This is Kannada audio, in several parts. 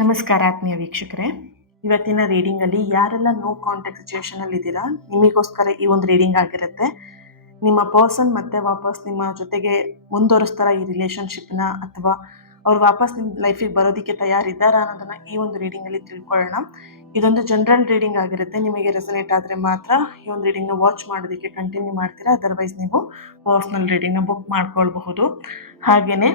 ನಮಸ್ಕಾರ ಆತ್ಮೀಯ ವೀಕ್ಷಕರೇ. ಇವತ್ತಿನ ರೀಡಿಂಗಲ್ಲಿ ಯಾರೆಲ್ಲ ನೋ ಕಾಂಟ್ಯಾಕ್ಟ್ ಸಿಚುವೇಶನಲ್ಲಿ ಇದ್ದೀರಾ, ನಿಮಗೋಸ್ಕರ ಈ ಒಂದು ರೀಡಿಂಗ್ ಆಗಿರುತ್ತೆ. ನಿಮ್ಮ ಪರ್ಸನ್ ಮತ್ತೆ ವಾಪಸ್ ನಿಮ್ಮ ಜೊತೆಗೆ ಮುಂದುವರಿಸ್ತಾರ ಈ ರಿಲೇಶನ್ಶಿಪ್ನ, ಅಥವಾ ಅವ್ರು ವಾಪಸ್ ನಿಮ್ಮ ಲೈಫಿಗೆ ಬರೋದಕ್ಕೆ ತಯಾರಿದ್ದಾರಾ ಅನ್ನೋದನ್ನ ಈ ಒಂದು ರೀಡಿಂಗಲ್ಲಿ ತಿಳ್ಕೊಳ್ಳೋಣ. ಇದೊಂದು ಜನರಲ್ ರೀಡಿಂಗ್ ಆಗಿರುತ್ತೆ. ನಿಮಗೆ ರೆಸನೇಟ್ ಆದರೆ ಮಾತ್ರ ಈ ಒಂದು ರೀಡಿಂಗ್ನ ವಾಚ್ ಮಾಡೋದಕ್ಕೆ ಕಂಟಿನ್ಯೂ ಮಾಡ್ತೀರಾ, ಅದರ್ವೈಸ್ ನೀವು ಪರ್ಸನಲ್ ರೀಡಿಂಗ್ನ ಬುಕ್ ಮಾಡ್ಕೊಳ್ಬಹುದು. ಹಾಗೆಯೇ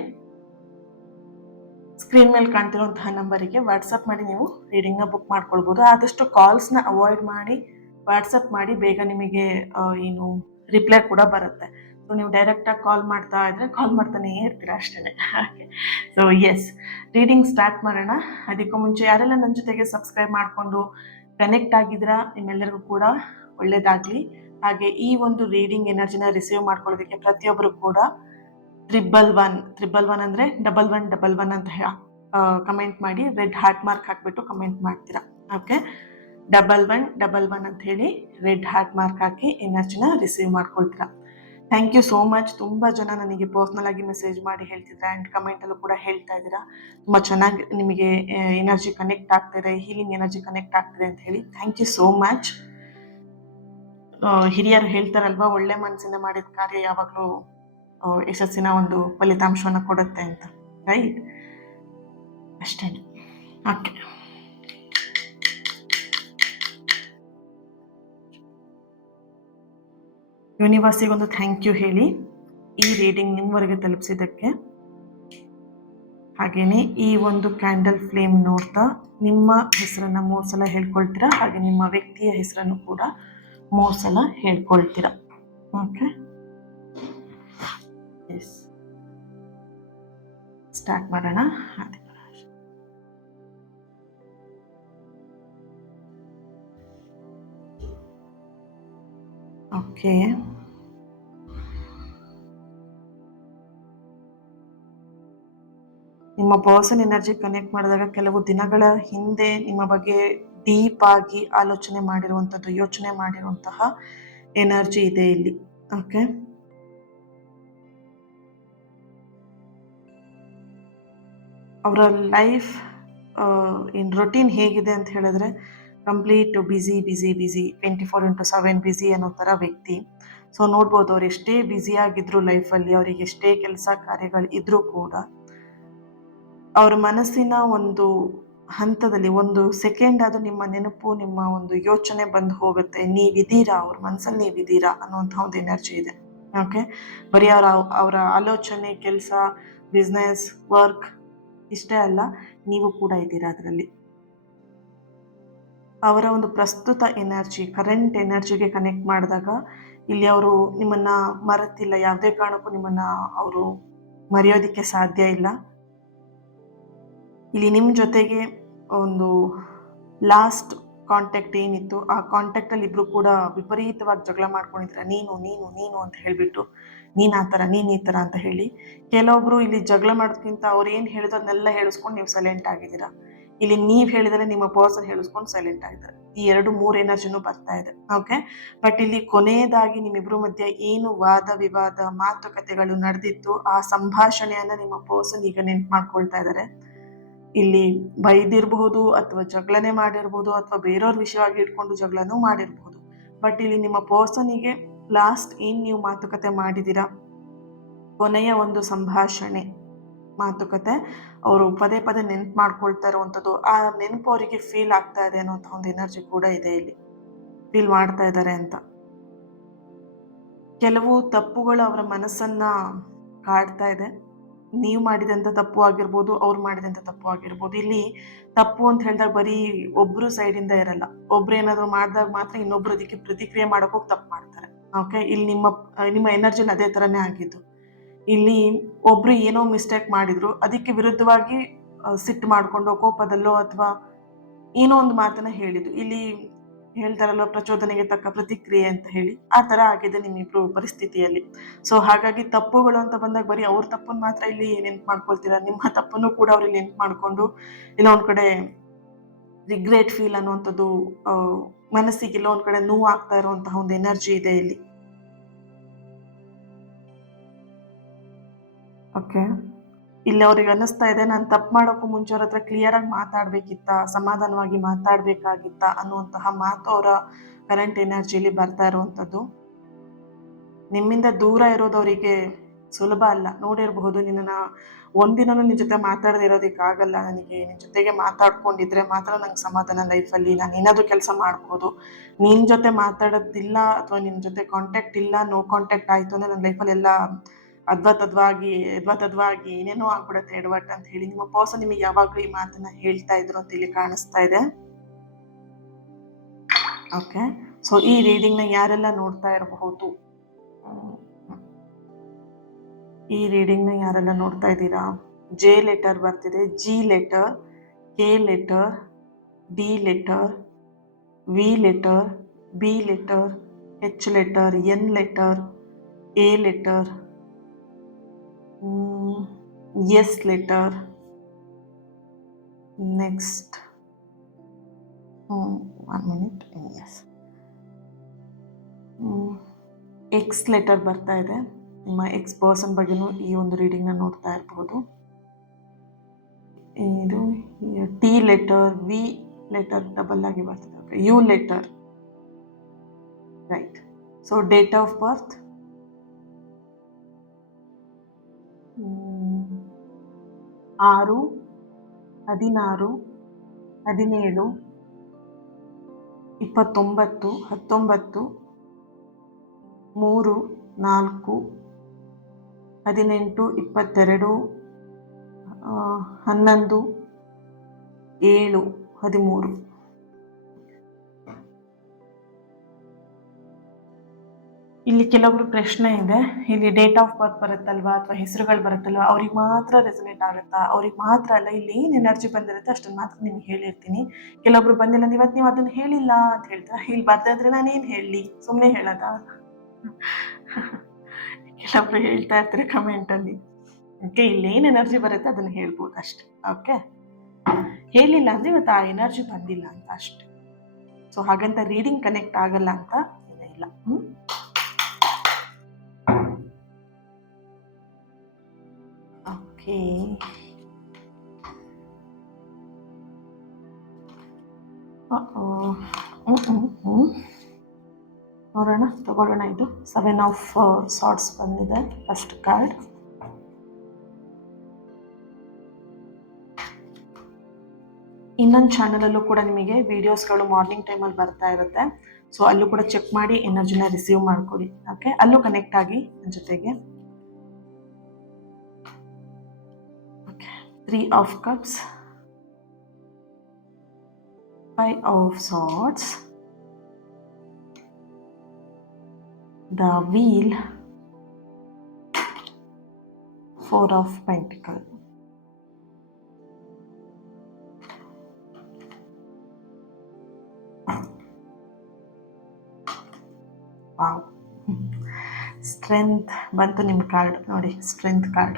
ಸ್ಕ್ರೀನ್ ಮೇಲೆ ಕಾಣ್ತಿರುವಂತಹ ನಂಬರಿಗೆ ವಾಟ್ಸಪ್ ಮಾಡಿ ನೀವು ರೀಡಿಂಗ್ನ ಬುಕ್ ಮಾಡ್ಕೊಳ್ಬೋದು. ಆದಷ್ಟು ಕಾಲ್ಸ್ನ ಅವಾಯ್ಡ್ ಮಾಡಿ ವಾಟ್ಸಪ್ ಮಾಡಿ, ಬೇಗ ನಿಮಗೆ ಏನು ರಿಪ್ಲೈ ಕೂಡ ಬರುತ್ತೆ. ಸೊ ನೀವು ಡೈರೆಕ್ಟಾಗಿ ಕಾಲ್ ಮಾಡ್ತಾನೆ ಇರ್ತೀರ ಅಷ್ಟೇ. ಹಾಗೆ ಸೊ ಎಸ್, ರೀಡಿಂಗ್ ಸ್ಟಾರ್ಟ್ ಮಾಡೋಣ. ಅದಕ್ಕೂ ಮುಂಚೆ ಯಾರೆಲ್ಲ ನನ್ನ ಜೊತೆಗೆ ಸಬ್ಸ್ಕ್ರೈಬ್ ಮಾಡಿಕೊಂಡು ಕನೆಕ್ಟ್ ಆಗಿದ್ದೀರಾ, ನಿಮ್ಮೆಲ್ಲರಿಗೂ ಕೂಡ ಒಳ್ಳೇದಾಗಲಿ. ಹಾಗೆ ಈ ಒಂದು ರೀಡಿಂಗ್ ಎನರ್ಜಿನ ರಿಸೀವ್ ಮಾಡ್ಕೊಳ್ಳೋದಕ್ಕೆ ಪ್ರತಿಯೊಬ್ಬರು ಕೂಡ 111 ಅಂದರೆ 1111 ಅಂತ ಕಮೆಂಟ್ ಮಾಡಿ, ರೆಡ್ ಹಾರ್ಟ್ ಮಾರ್ಕ್ ಹಾಕಿಬಿಟ್ಟು ಕಮೆಂಟ್ ಮಾಡ್ತೀರಾ. ಓಕೆ, 1111 ಅಂತ ಹೇಳಿ ರೆಡ್ ಹಾರ್ಟ್ ಮಾರ್ಕ್ ಹಾಕಿ ಎನರ್ಜಿನ ರಿಸೀವ್ ಮಾಡ್ಕೊಳ್ತೀರಾ. Thank you so much. ತುಂಬ ಜನ ನನಗೆ ಪರ್ಸ್ನಲ್ ಆಗಿ ಮೆಸೇಜ್ ಮಾಡಿ ಹೇಳ್ತಿದ್ರೆ ಆ್ಯಂಡ್ ಕಮೆಂಟಲ್ಲೂ ಕೂಡ ಹೇಳ್ತಾ ಇದ್ದೀರಾ ತುಂಬ ಚೆನ್ನಾಗಿ ನಿಮಗೆ ಎನರ್ಜಿ ಕನೆಕ್ಟ್ ಆಗ್ತಿದೆ, ಹೀಲಿಂಗ್ ಎನರ್ಜಿ ಕನೆಕ್ಟ್ ಆಗ್ತಿದೆ ಅಂತ ಹೇಳಿ. Thank you so much. ಹಿರಿಯರು ಹೇಳ್ತಾರಲ್ವಾ, ಒಳ್ಳೆ ಮನಸ್ಸಿಂದ ಮಾಡಿದ ಕಾರ್ಯ ಯಾವಾಗಲೂ ಯಶಸ್ಸಿನ ಒಂದು ಫಲಿತಾಂಶವನ್ನು ಕೊಡುತ್ತೆ ಅಂತ, ರೈಟ್? ಅಷ್ಟೇ. ಓಕೆ, ಯೂನಿವರ್ಸಿಗೊಂದು ಥ್ಯಾಂಕ್ ಯು ಹೇಳಿ ಈ ರೀಡಿಂಗ್ ನಿಮ್ಮವರೆಗೆ ತಲುಪಿಸಿದ್ದಕ್ಕೆ. ಹಾಗೆಯೇ ಈ ಒಂದು ಕ್ಯಾಂಡಲ್ ಫ್ಲೇಮ್ ನೋಡ್ತಾ ನಿಮ್ಮ ಹೆಸರನ್ನು 3 ಸಲ ಹೇಳ್ಕೊಳ್ತೀರಾ, ಹಾಗೆ ನಿಮ್ಮ ವ್ಯಕ್ತಿಯ ಹೆಸರನ್ನು ಕೂಡ 3 ಸಲ ಹೇಳ್ಕೊಳ್ತೀರಾ. ಓಕೆ, ಎಸ್, ಸ್ಟಾರ್ಟ್ ಮಾಡೋಣ. ಓಕೆ, ನಿಮ್ಮ ಪರ್ಸನ್ ಎನರ್ಜಿ ಕನೆಕ್ಟ್ ಮಾಡಿದಾಗ ಕೆಲವು ದಿನಗಳ ಹಿಂದೆ ನಿಮ್ಮ ಬಗ್ಗೆ ಡೀಪ್ ಆಗಿ ಆಲೋಚನೆ ಮಾಡಿರುವಂಥದ್ದು, ಯೋಚನೆ ಮಾಡಿರುವಂತಹ ಎನರ್ಜಿ ಇದೆ ಇಲ್ಲಿ. ಓಕೆ, ಅವರ ಲೈಫ್ ಇನ್ ರೊಟೀನ್ ಹೇಗಿದೆ ಅಂತ ಹೇಳಿದ್ರೆ ಕಂಪ್ಲೀಟ್ ಬಿಸಿ 24x7 ಬಿಸಿ ಅನ್ನೋ ಥರ ವ್ಯಕ್ತಿ. ಸೊ ನೋಡ್ಬೋದು, ಅವ್ರು ಎಷ್ಟೇ ಬ್ಯುಸಿಯಾಗಿದ್ರು ಲೈಫಲ್ಲಿ, ಅವ್ರಿಗೆ ಎಷ್ಟೇ ಕೆಲಸ ಕಾರ್ಯಗಳು ಇದ್ರೂ ಕೂಡ ಅವ್ರ ಮನಸ್ಸಿನ ಒಂದು ಹಂತದಲ್ಲಿ ಒಂದು ಸೆಕೆಂಡ್ ಆದರೂ ನಿಮ್ಮ ನೆನಪು, ನಿಮ್ಮ ಒಂದು ಯೋಚನೆ ಬಂದು ಹೋಗುತ್ತೆ. ನೀವಿದ್ದೀರಾ, ಅವ್ರ ಮನಸ್ಸಲ್ಲಿ ನೀವಿದ್ದೀರಾ ಅನ್ನುವಂಥ ಒಂದು ಎನರ್ಜಿ ಇದೆ. ಓಕೆ, ಬರೀ ಅವರ ಆಲೋಚನೆ, ಕೆಲಸ, ಬಿಸ್ನೆಸ್, ವರ್ಕ್ ಇಷ್ಟೇ ಅಲ್ಲ, ನೀವು ಕೂಡ ಇದ್ದೀರಾ ಅದರಲ್ಲಿ. ಅವರ ಒಂದು ಪ್ರಸ್ತುತ ಎನರ್ಜಿ, ಕರೆಂಟ್ ಎನರ್ಜಿಗೆ ಕನೆಕ್ಟ್ ಮಾಡಿದಾಗ ಇಲ್ಲಿ ಅವರು ನಿಮ್ಮನ್ನ ಮರೆತಿಲ್ಲ, ಯಾವುದೇ ಕಾರಣಕ್ಕೂ ನಿಮ್ಮನ್ನ ಅವರು ಮರೆಯೋದಕ್ಕೆ ಸಾಧ್ಯ ಇಲ್ಲ. ಇಲ್ಲಿ ನಿಮ್ಮ ಜೊತೆಗೆ ಒಂದು ಲಾಸ್ಟ್ ಕಾಂಟ್ಯಾಕ್ಟ್ ಏನಿತ್ತು, ಆ ಕಾಂಟ್ಯಾಕ್ಟಲ್ಲಿ ಇಬ್ಬರು ಕೂಡ ವಿಪರೀತವಾಗಿ ಜಗಳ ಮಾಡ್ಕೊಂಡಿದ್ರ, ನೀನು ನೀನು ನೀನು ಅಂತ ಹೇಳಿಬಿಟ್ಟು, ನೀನು ಆ ಥರ, ನೀನು ಈ ಥರ ಅಂತ ಹೇಳಿ. ಕೆಲವೊಬ್ರು ಇಲ್ಲಿ ಜಗಳ ಮಾಡೋದಕ್ಕಿಂತ ಅವ್ರು ಏನು ಹೇಳಿದ್ರು ಅದನ್ನೆಲ್ಲ ಹೇಳಿಸ್ಕೊಂಡು ನೀವು ಸೈಲೆಂಟ್ ಆಗಿದ್ದೀರಾ. ಇಲ್ಲಿ ನೀವು ಹೇಳಿದರೆ ನಿಮ್ಮ ಪರ್ಸನ್ ಹೇಳಿಸ್ಕೊಂಡು ಸೈಲೆಂಟ್ ಆಗಿದ್ದಾರೆ. ಈ 2-3 ಎನರ್ಜಿನೂ ಬರ್ತಾ ಇದೆ. ಓಕೆ, ಬಟ್ ಇಲ್ಲಿ ಕೊನೆಯದಾಗಿ ನಿಮ್ಮಿಬ್ಬರ ಮಧ್ಯೆ ಏನು ವಾದ ವಿವಾದ ಮಾತುಕತೆಗಳು ನಡೆದಿತ್ತು, ಆ ಸಂಭಾಷಣೆಯನ್ನು ನಿಮ್ಮ ಪರ್ಸನ್ ಈಗ ನೆನ್ಪು ಮಾಡ್ಕೊಳ್ತಾ ಇದ್ದಾರೆ. ಇಲ್ಲಿ ಬೈದಿರಬಹುದು, ಅಥವಾ ಜಗಳನೆ ಮಾಡಿರ್ಬೋದು, ಅಥವಾ ಬೇರೆಯವ್ರ ವಿಷಯವಾಗಿ ಇಟ್ಕೊಂಡು ಜಗಳನೂ ಮಾಡಿರ್ಬೋದು. ಬಟ್ ಇಲ್ಲಿ ನಿಮ್ಮ ಪರ್ಸನಿಗೆ ಲಾಸ್ಟ್ ಏನು ನೀವು ಮಾತುಕತೆ ಮಾಡಿದ್ದೀರಾ, ಕೊನೆಯ ಒಂದು ಸಂಭಾಷಣೆ ಮಾತುಕತೆ ಅವರು ಪದೇ ಪದೇ ನೆನ್ಪು ಮಾಡ್ಕೊಳ್ತಾ ಇರುವಂಥದ್ದು, ಆ ನೆನಪು ಅವರಿಗೆ ಫೀಲ್ ಆಗ್ತಾ ಇದೆ ಅನ್ನೋಂಥ ಒಂದು ಎನರ್ಜಿ ಕೂಡ ಇದೆ ಇಲ್ಲಿ. ಫೀಲ್ ಮಾಡ್ತಾ ಇದ್ದಾರೆ ಅಂತ. ಕೆಲವು ತಪ್ಪುಗಳು ಅವರ ಮನಸ್ಸನ್ನ ಕಾಡ್ತಾ ಇದೆ. ನೀವು ಮಾಡಿದಂಥ ತಪ್ಪು ಆಗಿರ್ಬೋದು, ಅವ್ರು ಮಾಡಿದಂಥ ತಪ್ಪು ಆಗಿರ್ಬೋದು. ಇಲ್ಲಿ ತಪ್ಪು ಅಂತ ಹೇಳಿದಾಗ ಬರೀ ಒಬ್ಬರು ಸೈಡಿಂದ ಇರಲ್ಲ. ಒಬ್ರು ಏನಾದರೂ ಮಾಡಿದಾಗ ಮಾತ್ರ ಇನ್ನೊಬ್ರು ಅದಕ್ಕೆ ಪ್ರತಿಕ್ರಿಯೆ ಮಾಡೋಕೆ ತಪ್ಪು ಮಾಡ್ತಾರೆ. ಓಕೆ, ಇಲ್ಲಿ ನಿಮ್ಮ ಎನರ್ಜಿಲಿ ಅದೇ ಥರನೇ ಆಗಿದ್ದು. ಇಲ್ಲಿ ಒಬ್ರು ಏನೋ ಮಿಸ್ಟೇಕ್ ಮಾಡಿದ್ರು, ಅದಕ್ಕೆ ವಿರುದ್ಧವಾಗಿ ಸಿಟ್ಟು ಮಾಡಿಕೊಂಡು ಕೋಪದಲ್ಲೋ ಅಥವಾ ಏನೋ ಒಂದು ಮಾತನ್ನ ಹೇಳಿದ್ರು. ಇಲ್ಲಿ ಹೇಳ್ತಾರಲ್ವ, ಪ್ರಚೋದನೆಗೆ ತಕ್ಕ ಪ್ರತಿಕ್ರಿಯೆ ಅಂತ ಹೇಳಿ, ಆ ಥರ ಆಗಿದೆ ನಿಮ್ಮಿಬ್ರು ಪರಿಸ್ಥಿತಿಯಲ್ಲಿ. ಸೊ ಹಾಗಾಗಿ ತಪ್ಪುಗಳು ಅಂತ ಬಂದಾಗ ಬರೀ ಅವ್ರ ತಪ್ಪನ್ನು ಮಾತ್ರ ಇಲ್ಲಿ ನೆನ್ಪು ಮಾಡ್ಕೊಳ್ತೀರಾ, ನಿಮ್ಮ ತಪ್ಪನ್ನು ಕೂಡ ಅವ್ರಿಗೆ ನೆನ್ಪು ಮಾಡಿಕೊಂಡು ಇಲ್ಲ ಒಂದು ಕಡೆ ರಿಗ್ರೆಟ್ ಫೀಲ್ ಅನ್ನುವಂಥದ್ದು, ಮನಸ್ಸಿಗೆ ಇಲ್ಲ ಒಂದು ಕಡೆ ನೋವು ಆಗ್ತಾ ಇರುವಂತಹ ಒಂದು ಎನರ್ಜಿ ಇದೆ ಇಲ್ಲಿ. ಓಕೆ, ಇಲ್ಲಿ ಅವ್ರಿಗೆ ಅನ್ನಿಸ್ತಾ ಇದೆ, ನಾನು ತಪ್ಪು ಮಾಡೋಕ್ಕೂ ಮುಂಚೆ ಅವ್ರ ಹತ್ರ ಕ್ಲಿಯರ್ ಆಗಿ ಮಾತಾಡ್ಬೇಕಿತ್ತ, ಸಮಾಧಾನವಾಗಿ ಮಾತಾಡ್ಬೇಕಾಗಿತ್ತ ಅನ್ನುವಂತಹ ಮಾತು ಅವರ ಕರೆಂಟ್ ಎನರ್ಜಿಲಿ ಬರ್ತಾ ಇರುವಂಥದ್ದು. ನಿಮ್ಮಿಂದ ದೂರ ಇರೋದು ಅವರಿಗೆ ಸುಲಭ ಅಲ್ಲ. ನೋಡಿರಬಹುದು, ನಿನ್ನನ್ನು ಒಂದಿನೂ ನಿನ್ನ ಜೊತೆ ಮಾತಾಡದೇ ಇರೋದಕ್ಕಾಗಲ್ಲ ನನಗೆ, ನಿನ್ನ ಜೊತೆಗೆ ಮಾತಾಡ್ಕೊಂಡಿದ್ರೆ ಮಾತ್ರ ನಂಗೆ ಸಮಾಧಾನ ಲೈಫಲ್ಲಿ, ನಾನು ಏನಾದರೂ ಕೆಲಸ ಮಾಡ್ಬೋದು. ನಿನ್ನ ಜೊತೆ ಮಾತಾಡೋದಿಲ್ಲ ಅಥವಾ ನಿನ್ನ ಜೊತೆ ಕಾಂಟ್ಯಾಕ್ಟ್ ಇಲ್ಲ, ನೋ ಕಾಂಟ್ಯಾಕ್ಟ್ ಆಯಿತು ಅಂದರೆ ನನ್ನ ಲೈಫಲ್ಲಿ ಎಲ್ಲ ಅದ್ವಾತದ್ವಾಗಿ ಏನೇನೋ ಆಗ್ಬಿಡುತ್ತೆ ಎಡವಟ್ಟು ಅಂತ ಹೇಳಿ ನಿಮ್ಮ ಪರ್ಸನ್ ನಿಮಗೆ ಯಾವಾಗಲೂ ಈ ಮಾತನ್ನ ಹೇಳ್ತಾ ಇದ್ರು ಅಂತ ಇಲ್ಲಿ ಕಾಣಿಸ್ತಾ ಇದೆ. ಓಕೆ, ಸೊ ಈ ರೀಡಿಂಗ್ನ ಯಾರೆಲ್ಲ ನೋಡ್ತಾ ಇರಬಹುದು, ಈ ರೀಡಿಂಗ್ನ ಯಾರೆಲ್ಲ ನೋಡ್ತಾ ಇದ್ದೀರಾ? ಜೆ ಲೆಟರ್ ಬರ್ತಿದೆ, G letter, K letter, D letter, V letter, B letter, H letter, N letter, A letter, S letter, next 1 minute, S, X letter ಬರ್ತಾ ಇದೆ. ನಿಮ್ಮ ಎಕ್ಸ್ ಪರ್ಸನ್ ಬಗ್ಗೆನೂ ಈ ಒಂದು ರೀಡಿಂಗ್ನ ನೋಡ್ತಾ ಇರಬಹುದು. ಇದು T letter, V letter double ಆಗಿ ಬರ್ತದೆ. Okay, U letter, right. So date of birth 6, 16, 17, 29, 19, 3, 4, 18, 22, 11, 7, 13. ಇಲ್ಲಿ ಕೆಲವೊಬ್ರು ಪ್ರಶ್ನೆ ಇದೆ, ಇಲ್ಲಿ ಡೇಟ್ ಆಫ್ ಬರ್ತ್ ಬರುತ್ತಲ್ವಾ ಅಥವಾ ಹೆಸರುಗಳು ಬರುತ್ತಲ್ವಾ, ಅವ್ರಿಗೆ ಮಾತ್ರ ರೆಸನೇಟ್ ಆಗುತ್ತಾ, ಅವ್ರಿಗೆ ಮಾತ್ರ ಅಲ್ಲ, ಇಲ್ಲಿ ಏನು ಎನರ್ಜಿ ಬಂದಿರುತ್ತೆ ಅಷ್ಟನ್ನು ಮಾತ್ರ ನಿಮ್ಗೆ ಹೇಳಿರ್ತೀನಿ. ಕೆಲವೊಬ್ರು ಬಂದಿಲ್ಲ, ಇವತ್ತು ನೀವು ಅದನ್ನು ಹೇಳಿಲ್ಲ ಅಂತ ಹೇಳ್ತಾರೆ. ಇಲ್ಲಿ ಬರ್ತಾ ಇದ್ರೆ ನಾನೇನು ಹೇಳಲಿ, ಸುಮ್ಮನೆ ಹೇಳೋದಾ? ಕೆಲವೊಬ್ರು ಹೇಳ್ತಾ ಇರ್ತಾರೆ ಕಮೆಂಟಲ್ಲಿ. ಓಕೆ, ಇಲ್ಲಿ ಏನು ಎನರ್ಜಿ ಬರುತ್ತೆ ಅದನ್ನು ಹೇಳ್ಬೋದು ಅಷ್ಟೆ. ಓಕೆ, ಹೇಳಿಲ್ಲ ಅಂದರೆ ಇವತ್ತು ಆ ಎನರ್ಜಿ ಬಂದಿಲ್ಲ ಅಂತ ಅಷ್ಟೆ. ಸೊ ಹಾಗಂತ ರೀಡಿಂಗ್ ಕನೆಕ್ಟ್ ಆಗಲ್ಲ ಅಂತ ಇಲ್ಲ. ಓಕೆ, ನೋಡೋಣ, ತಗೊಳ್ಳೋಣ. ಇದು 7 ಆಫ್ ಸಾರ್ಟ್ಸ್ ಬಂದಿದೆ ಫಸ್ಟ್ ಕಾರ್ಡ್. ಇನ್ನೊಂದು ಚಾನಲಲ್ಲೂ ಕೂಡ ನಿಮಗೆ ವಿಡಿಯೋಸ್ಗಳು ಮಾರ್ನಿಂಗ್ ಟೈಮಲ್ಲಿ ಬರ್ತಾ ಇರುತ್ತೆ. ಸೊ ಅಲ್ಲೂ ಕೂಡ ಚೆಕ್ ಮಾಡಿ ಎನರ್ಜಿನ ರಿಸೀವ್ ಮಾಡ್ಕೊಳ್ಳಿ. ಓಕೆ, ಅಲ್ಲೂ ಕನೆಕ್ಟ್ ಆಗಿ ನನ್ನ ಜೊತೆಗೆ. Okay, 3 of cups, 5 of swords, the wheel, 4 of pentacle. Wow, strength ಬಂತು ನಿಮ್ಮ ಕಾರ್ಡ್ ನೋಡಿ. ಸ್ಟ್ರೆಂತ್ ಕಾರ್ಡ್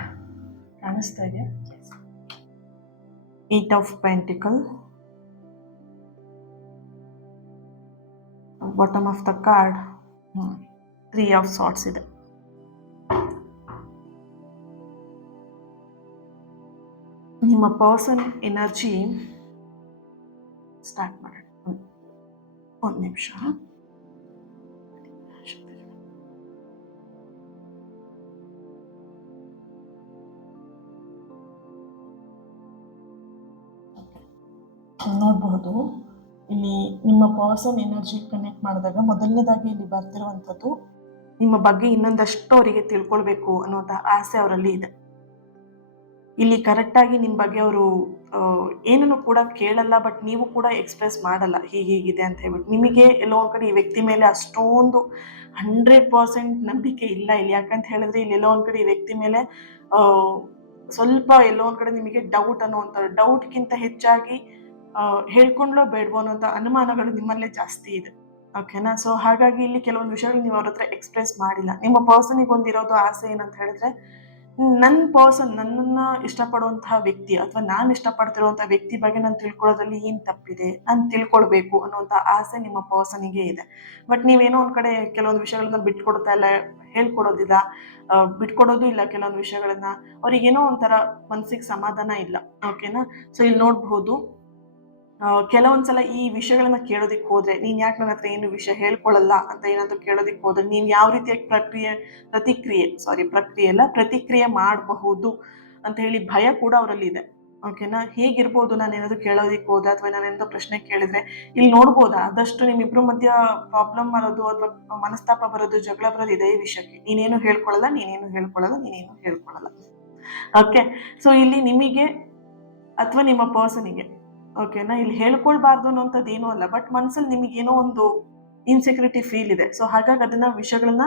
ಕಾಣಿಸ್ತಾ ಇದೆ. 8 of pentacle, bottom of the card 3 of swords ಇದೆ. ನಿಮ್ಮ ಪರ್ಸನ್ ಎನರ್ಜಿ ಸ್ಟಾರ್ಟ್ ಮಾಡೋಣ. ಒಂದು ನಿಮಿಷ. ನೋಡಬಹುದು, ಇಲ್ಲಿ ನಿಮ್ಮ ಪರ್ಸನ್ ಎನರ್ಜಿ ಕನೆಕ್ಟ್ ಮಾಡಿದಾಗ ಮೊದಲನೇದಾಗಿ ಇಲ್ಲಿ ಬರ್ತಿರುವಂಥದ್ದು ನಿಮ್ಮ ಬಗ್ಗೆ ಇನ್ನೊಂದಷ್ಟು ಅವರಿಗೆ ತಿಳ್ಕೊಳ್ಬೇಕು ಅನ್ನುವಂಥ ಆಸೆ ಅವರಲ್ಲಿ ಇದೆ. ಇಲ್ಲಿ ಕರೆಕ್ಟಾಗಿ ನಿಮ್ಮ ಬಗ್ಗೆ ಅವರು ಏನನ್ನು ಕೂಡ ಕೇಳಲ್ಲ, ಬಟ್ ನೀವು ಕೂಡ ಎಕ್ಸ್ಪ್ರೆಸ್ ಮಾಡಲ್ಲ ಹೀಗಿದೆ ಅಂತ ಹೇಳ್ಬಿಟ್ಟು. ನಿಮಗೆ ಎಲ್ಲೋ ಒಂದು ಕಡೆ ಈ ವ್ಯಕ್ತಿ ಮೇಲೆ ಅಷ್ಟೊಂದು 100% ನಂಬಿಕೆ ಇಲ್ಲ ಇಲ್ಲಿ. ಯಾಕಂತ ಹೇಳಿದ್ರೆ ಇಲ್ಲಿ ಎಲ್ಲೋ ಒಂದು ಕಡೆ ಈ ವ್ಯಕ್ತಿ ಮೇಲೆ ಸ್ವಲ್ಪ ಎಲ್ಲೋ ಒಂದು ಕಡೆ ನಿಮಗೆ ಡೌಟ್ ಅನ್ನುವಂಥದ್ದು, ಡೌಟ್ಗಿಂತ ಹೆಚ್ಚಾಗಿ ಹೇಳ್ಕೊಂಡ್ಲೋ ಬೇಡವೋ ಅನ್ನೋಂಥ ಅನುಮಾನಗಳು ನಿಮ್ಮಲ್ಲೇ ಜಾಸ್ತಿ ಇದೆ. ಓಕೆನಾ? ಸೊ ಹಾಗಾಗಿ ಇಲ್ಲಿ ಕೆಲವೊಂದು ವಿಷಯಗಳು ನೀವು ಅವ್ರ ಹತ್ರ ಎಕ್ಸ್ಪ್ರೆಸ್ ಮಾಡಿಲ್ಲ. ನಿಮ್ಮ ಪರ್ಸನಿಗೆ ಒಂದಿರೋದು ಆಸೆ ಏನಂತ ಹೇಳಿದ್ರೆ, ನನ್ನ ಪರ್ಸನ್ ನನ್ನನ್ನ ಇಷ್ಟಪಡುವಂತಹ ವ್ಯಕ್ತಿ ಅಥವಾ ನಾನು ಇಷ್ಟಪಡ್ತಿರುವಂತಹ ವ್ಯಕ್ತಿ ಬಗ್ಗೆ ನಾನು ತಿಳ್ಕೊಳ್ಳೋದ್ರಲ್ಲಿ ಏನ್ ತಪ್ಪಿದೆ, ನಾನು ತಿಳ್ಕೊಳ್ಬೇಕು ಅನ್ನುವಂಥ ಆಸೆ ನಿಮ್ಮ ಪರ್ಸನಿಗೆ ಇದೆ. ಬಟ್ ನೀವೇನೋ ಒಂದ್ ಕಡೆ ಕೆಲವೊಂದು ವಿಷಯಗಳನ್ನ ಬಿಟ್ಕೊಡ್ತಾ ಇಲ್ಲ, ಹೇಳ್ಕೊಡೋದಿಲ್ಲ, ಬಿಟ್ಕೊಡೋದು ಇಲ್ಲ ಕೆಲವೊಂದು ವಿಷಯಗಳನ್ನ. ಅವ್ರಿಗೇನೋ ಒಂಥರ ಮನ್ಸಿಗೆ ಸಮಾಧಾನ ಇಲ್ಲ. ಓಕೆನಾ? ಸೊ ಇಲ್ಲಿ ನೋಡ್ಬಹುದು, ಕೆಲವೊಂದ್ಸಲ ಈ ವಿಷಯಗಳನ್ನ ಕೇಳೋದಿಕ್ ಹೋದ್ರೆ, ನೀನ್ ಯಾಕೆ ನನ್ನ ಹತ್ರ ಏನು ವಿಷಯ ಹೇಳ್ಕೊಳಲ್ಲ ಅಂತ ಏನಾದ್ರು ಕೇಳೋದಿಕ್ ಹೋದ್ರೆ, ನೀನ್ ಯಾವ ರೀತಿಯಾಗಿ ಪ್ರಕ್ರಿಯೆ ಅಲ್ಲ, ಪ್ರತಿಕ್ರಿಯೆ ಮಾಡಬಹುದು ಅಂತ ಹೇಳಿ ಭಯ ಕೂಡ ಅವರಲ್ಲಿ ಇದೆ. ಓಕೆನಾ? ಹೇಗಿರ್ಬೋದು ನಾನು ಏನಾದ್ರು ಕೇಳೋದಿಕ್ ಹೋದ್ರೆ ಅಥವಾ ನಾನೇನಾದ್ರು ಪ್ರಶ್ನೆ ಕೇಳಿದ್ರೆ, ಇಲ್ಲಿ ನೋಡ್ಬೋದಾ ಆದಷ್ಟು ನಿಮ್ಮಿಬ್ರು ಮಧ್ಯ ಪ್ರಾಬ್ಲಮ್ ಬರೋದು ಅಥವಾ ಮನಸ್ತಾಪ ಬರೋದು, ಜಗಳ ಬರೋದು ಇದೇ ವಿಷಯಕ್ಕೆ. ನೀನೇನು ಹೇಳ್ಕೊಳಲ್ಲ. ಓಕೆ, ಸೊ ಇಲ್ಲಿ ನಿಮಗೆ ಅಥವಾ ನಿಮ್ಮ ಪರ್ಸನಿಗೆ, ಓಕೆನಾ, ಇಲ್ಲಿ ಹೇಳ್ಕೊಳ್ಬಾರ್ದು ಅನ್ನೋಂಥದ್ದು ಏನೂ ಅಲ್ಲ, ಬಟ್ ಮನ್ಸಲ್ಲಿ ನಿಮಗೇನೋ ಒಂದು ಇನ್ಸೆಕ್ಯೂರಿಟಿ ಫೀಲ್ ಇದೆ. ಸೊ ಹಾಗಾಗಿ ಅದನ್ನ ವಿಷಯಗಳನ್ನ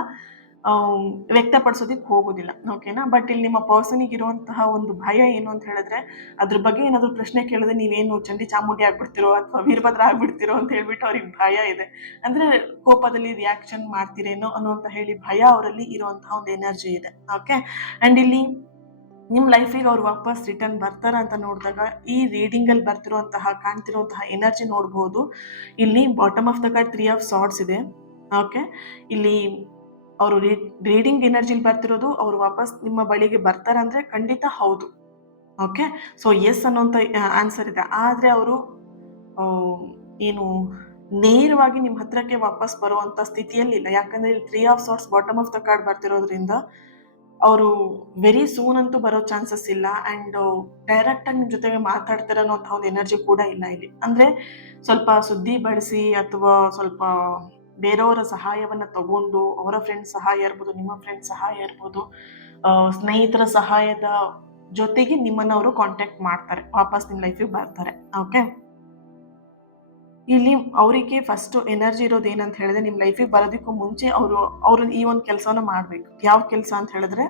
ವ್ಯಕ್ತಪಡಿಸೋದಿಕ್ ಹೋಗೋದಿಲ್ಲ. ಓಕೆನಾ? ಬಟ್ ಇಲ್ಲಿ ನಿಮ್ಮ ಪರ್ಸನಿಗೆ ಇರುವಂತಹ ಒಂದು ಭಯ ಏನು ಅಂತ ಹೇಳಿದ್ರೆ, ಅದ್ರ ಬಗ್ಗೆ ಏನಾದ್ರು ಪ್ರಶ್ನೆ ಕೇಳಿದ್ರೆ ನೀವೇನು ಚಂಡಿ ಚಾಮುಂಡಿ ಆಗ್ಬಿಡ್ತಿರೋ ಅಥವಾ ವೀರಭದ್ರ ಆಗ್ಬಿಡ್ತಿರೋ ಅಂತ ಹೇಳ್ಬಿಟ್ಟು ಅವ್ರಿಗೆ ಭಯ ಇದೆ. ಅಂದ್ರೆ ಕೋಪದಲ್ಲಿ ರಿಯಾಕ್ಷನ್ ಮಾಡ್ತೀರೇನೋ ಅನ್ನೋಂತ ಹೇಳಿ ಭಯ ಅವರಲ್ಲಿ ಇರುವಂತಹ ಒಂದು ಎನರ್ಜಿ ಇದೆ. ಓಕೆ, ಅಂಡ್ ಇಲ್ಲಿ ನಿಮ್ ಲೈಫಿಗೆ ಅವ್ರು ವಾಪಸ್ ರಿಟರ್ನ್ ಬರ್ತಾರ ಅಂತ ನೋಡಿದಾಗ, ಈ ರೀಡಿಂಗ್ ಅಲ್ಲಿ ಕಾಣ್ತಿರುವಂತಹ ಎನರ್ಜಿ ನೋಡಬಹುದು. ಇಲ್ಲಿ bottom of the card 3 of swords ಇದೆ. ಓಕೆ, ಇಲ್ಲಿ ಅವರು ರೀಡಿಂಗ್ ಎನರ್ಜಿಲಿ ಬರ್ತಿರೋದು, ಅವ್ರು ವಾಪಸ್ ನಿಮ್ಮ ಬಳಿಗೆ ಬರ್ತಾರ ಅಂದ್ರೆ ಖಂಡಿತ ಹೌದು. ಓಕೆ, ಸೊ ಎಸ್ ಅನ್ನೋಂಥ ಆನ್ಸರ್ ಇದೆ. ಆದ್ರೆ ಅವರು ಏನು ನೇರವಾಗಿ ನಿಮ್ಮ ಹತ್ರಕ್ಕೆ ವಾಪಸ್ ಬರುವಂತ ಸ್ಥಿತಿಯಲ್ಲಿ ಇಲ್ಲ. ಯಾಕಂದ್ರೆ ಇಲ್ಲಿ 3 of swords bottom of the card ಬರ್ತಿರೋದ್ರಿಂದ ಅವರು ವೆರಿ ಸೂನ್ ಅಂತೂ ಬರೋ ಚಾನ್ಸಸ್ ಇಲ್ಲ. ಅಂಡ್ ಡೈರೆಕ್ಟ್ ಆಗಿ ನಿಮ್ ಜೊತೆಗೆ ಮಾತಾಡ್ತಾರ ಅನ್ನೋಂಥ ಒಂದು ಎನರ್ಜಿ ಕೂಡ ಇಲ್ಲ ಇಲ್ಲಿ. ಅಂದ್ರೆ ಸ್ವಲ್ಪ ಸುದ್ದಿ ಬಳಸಿ ಅಥವಾ ಸ್ವಲ್ಪ ಬೇರೆಯವರ ಸಹಾಯವನ್ನ ತಗೊಂಡು, ಅವರ ಫ್ರೆಂಡ್ಸ್ ಸಹಾಯ ಇರ್ಬೋದು, ನಿಮ್ಮ ಫ್ರೆಂಡ್ಸ್ ಸಹಾಯ ಇರ್ಬೋದು, ಸ್ನೇಹಿತರ ಸಹಾಯದ ಜೊತೆಗೆ ನಿಮ್ಮನ್ನ ಅವರು ಕಾಂಟ್ಯಾಕ್ಟ್ ಮಾಡ್ತಾರೆ, ವಾಪಸ್ ನಿಮ್ ಲೈಫಿಗೆ ಬರ್ತಾರೆ. ಓಕೆ, ಇಲ್ಲಿ ಅವರಿಗೆ ಫಸ್ಟ್ ಎನರ್ಜಿ ಇರೋದು ಏನಂತ ಹೇಳಿದ್ರೆ, ನಿಮ್ ಲೈಫಿಗೆ ಬರೋದಕ್ಕೂ ಮುಂಚೆ ಅವರು ಈ ಒಂದು ಕೆಲಸವನ್ನ ಮಾಡ್ಬೇಕು. ಯಾವ ಕೆಲಸ ಅಂತ ಹೇಳಿದ್ರೆ,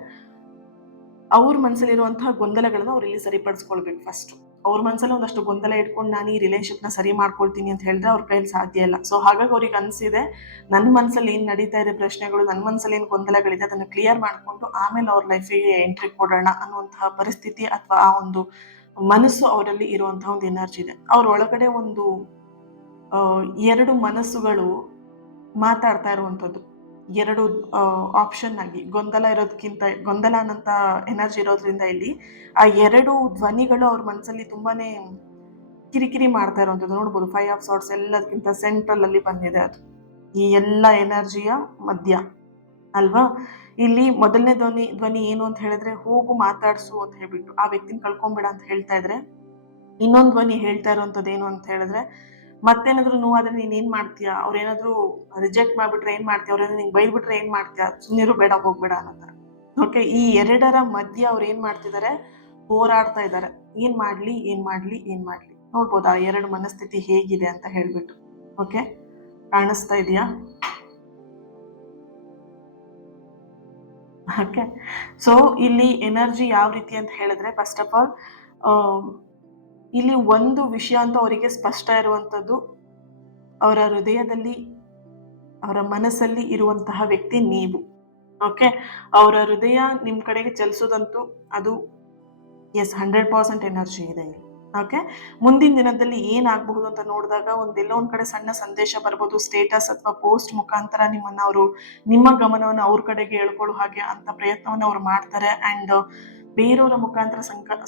ಅವ್ರ ಮನಸ್ಸಲ್ಲಿರುವಂತಹ ಗೊಂದಲಗಳನ್ನ ಅವ್ರು ಇಲ್ಲಿ ಸರಿಪಡಿಸ್ಕೊಳ್ಬೇಕು. ಫಸ್ಟ್ ಅವ್ರ ಮನಸ್ಸಲ್ಲಿ ಒಂದಷ್ಟು ಗೊಂದಲ ಇಟ್ಕೊಂಡು ನಾನು ಈ ರಿಲೇಶನ್ಶಿಪ್ ನ ಸರಿ ಮಾಡ್ಕೊಳ್ತೀನಿ ಅಂತ ಹೇಳಿದ್ರೆ ಅವ್ರ ಕೈಯಲ್ಲಿ ಸಾಧ್ಯ ಇಲ್ಲ. ಸೊ ಹಾಗಾಗಿ ಅವ್ರಿಗೆ ಅನ್ಸಿದೆ, ನನ್ನ ಮನಸ್ಸಲ್ಲಿ ಏನ್ ನಡೀತಾ ಇದೆ ಪ್ರಶ್ನೆಗಳು, ನನ್ನ ಮನಸ್ಸಲ್ಲಿ ಏನ್ ಗೊಂದಲಗಳಿದೆ ಅದನ್ನ ಕ್ಲಿಯರ್ ಮಾಡ್ಕೊಂಡು ಆಮೇಲೆ ಅವ್ರ ಲೈಫಿಗೆ ಎಂಟ್ರಿ ಕೊಡೋಣ ಅನ್ನುವಂತಹ ಪರಿಸ್ಥಿತಿ ಅಥವಾ ಆ ಒಂದು ಮನಸ್ಸು ಅವರಲ್ಲಿ ಇರುವಂತಹ ಒಂದು ಎನರ್ಜಿ ಇದೆ. ಅವ್ರ ಒಳಗಡೆ ಒಂದು 2 ಮನಸ್ಸುಗಳು ಮಾತಾಡ್ತಾ ಇರುವಂಥದ್ದು, 2 ಆಪ್ಷನ್ ಆಗಿ ಗೊಂದಲ ಅನ್ನಂತ ಎನರ್ಜಿ ಇರೋದ್ರಿಂದ ಇಲ್ಲಿ ಆ 2 ಧ್ವನಿಗಳು ಅವ್ರ ಮನಸ್ಸಲ್ಲಿ ತುಂಬಾನೇ ಕಿರಿಕಿರಿ ಮಾಡ್ತಾ ಇರುವಂಥದ್ದು ನೋಡ್ಬೋದು. 5 ಆಫ್ ಸಾರ್ಟ್ಸ್ ಎಲ್ಲದಕ್ಕಿಂತ ಸೆಂಟ್ರಲ್ ಅಲ್ಲಿ ಬಂದಿದೆ ಅದು, ಈ ಎಲ್ಲ ಎನರ್ಜಿಯ ಮಧ್ಯ ಅಲ್ವಾ. ಇಲ್ಲಿ ಮೊದಲನೇ ಧ್ವನಿ ಏನು ಅಂತ ಹೇಳಿದ್ರೆ, ಹೋಗು ಮಾತಾಡ್ಸು ಅಂತ ಹೇಳ್ಬಿಟ್ಟು ಆ ವ್ಯಕ್ತಿನ ಕಳ್ಕೊಂಬೇಡ ಅಂತ ಹೇಳ್ತಾ ಇದ್ರೆ, ಇನ್ನೊಂದು ಧ್ವನಿ ಹೇಳ್ತಾ ಇರುವಂಥದ್ದು ಏನು ಅಂತ ಹೇಳಿದ್ರೆ, ಮತ್ತೇನಾದ್ರು ನೋವಾದ್ರೆ ನೀನ್ ಏನ್ ಮಾಡ್ತೀಯಾ, ಅವ್ರೇನಾದ್ರು ರಿಜೆಕ್ಟ್ ಮಾಡ್ಬಿಟ್ರೆ ಏನ್ ಮಾಡ್ತೀಯ, ಅವ್ರೇನಾದ್ರು ನಿಂಗೆ ಬೈದ್ಬಿಟ್ರೆ ಏನ್ ಮಾಡ್ತೀಯಾ, ಸುಮ್ಮನಿರು, ಬೇಡ ಹೋಗ್ಬೇಡ ಅನ್ನೋ. ಓಕೆ, ಈ 2ರ ಮಧ್ಯೆ ಅವ್ರು ಏನ್ ಮಾಡ್ತಿದ್ದಾರೆ, ಹೋರಾಡ್ತಾ ಇದ್ದಾರೆ. ಏನ್ ಮಾಡ್ಲಿ ನೋಡ್ಬೋದು ಆ 2 ಮನಸ್ಥಿತಿ ಹೇಗಿದೆ ಅಂತ ಹೇಳ್ಬಿಟ್ಟು. ಓಕೆ, ಕಾಣಿಸ್ತಾ ಇದೆಯಾ? ಓಕೆ, ಸೊ ಇಲ್ಲಿ ಎನರ್ಜಿ ಯಾವ ರೀತಿ ಅಂತ ಹೇಳಿದ್ರೆ, ಫಸ್ಟ್ ಆಫ್ ಆಲ್ ಇಲ್ಲಿ ಒಂದು ವಿಷಯ ಅಂತ ಅವರಿಗೆ ಸ್ಪಷ್ಟ ಇರುವಂಥದ್ದು, ಅವರ ಹೃದಯದಲ್ಲಿ, ಅವರ ಮನಸ್ಸಲ್ಲಿ ಇರುವಂತಹ ವ್ಯಕ್ತಿ ನೀವು. ಓಕೆ, ಅವರ ಹೃದಯ ನಿಮ್ ಕಡೆಗೆ ಚಲಿಸೋದಂತೂ ಅದು ಎಸ್ 100% ಎನರ್ಜಿ ಇದೆ ಇಲ್ಲಿ. ಓಕೆ, ಮುಂದಿನ ದಿನದಲ್ಲಿ ಏನಾಗಬಹುದು ಅಂತ ನೋಡಿದಾಗ ಎಲ್ಲೋ ಒಂದ್ ಕಡೆ ಸಣ್ಣ ಸಂದೇಶ ಬರ್ಬೋದು, ಸ್ಟೇಟಸ್ ಅಥವಾ ಪೋಸ್ಟ್ ಮುಖಾಂತರ ನಿಮ್ಮ ಗಮನವನ್ನು ಅವ್ರ ಕಡೆಗೆ ಎಳ್ಕೊಳ್ಳೋ ಹಾಗೆ ಅಂತ ಪ್ರಯತ್ನವನ್ನು ಅವ್ರು ಮಾಡ್ತಾರೆ. ಅಂಡ್ ಬೇರೆಯವರ ಮುಖಾಂತರ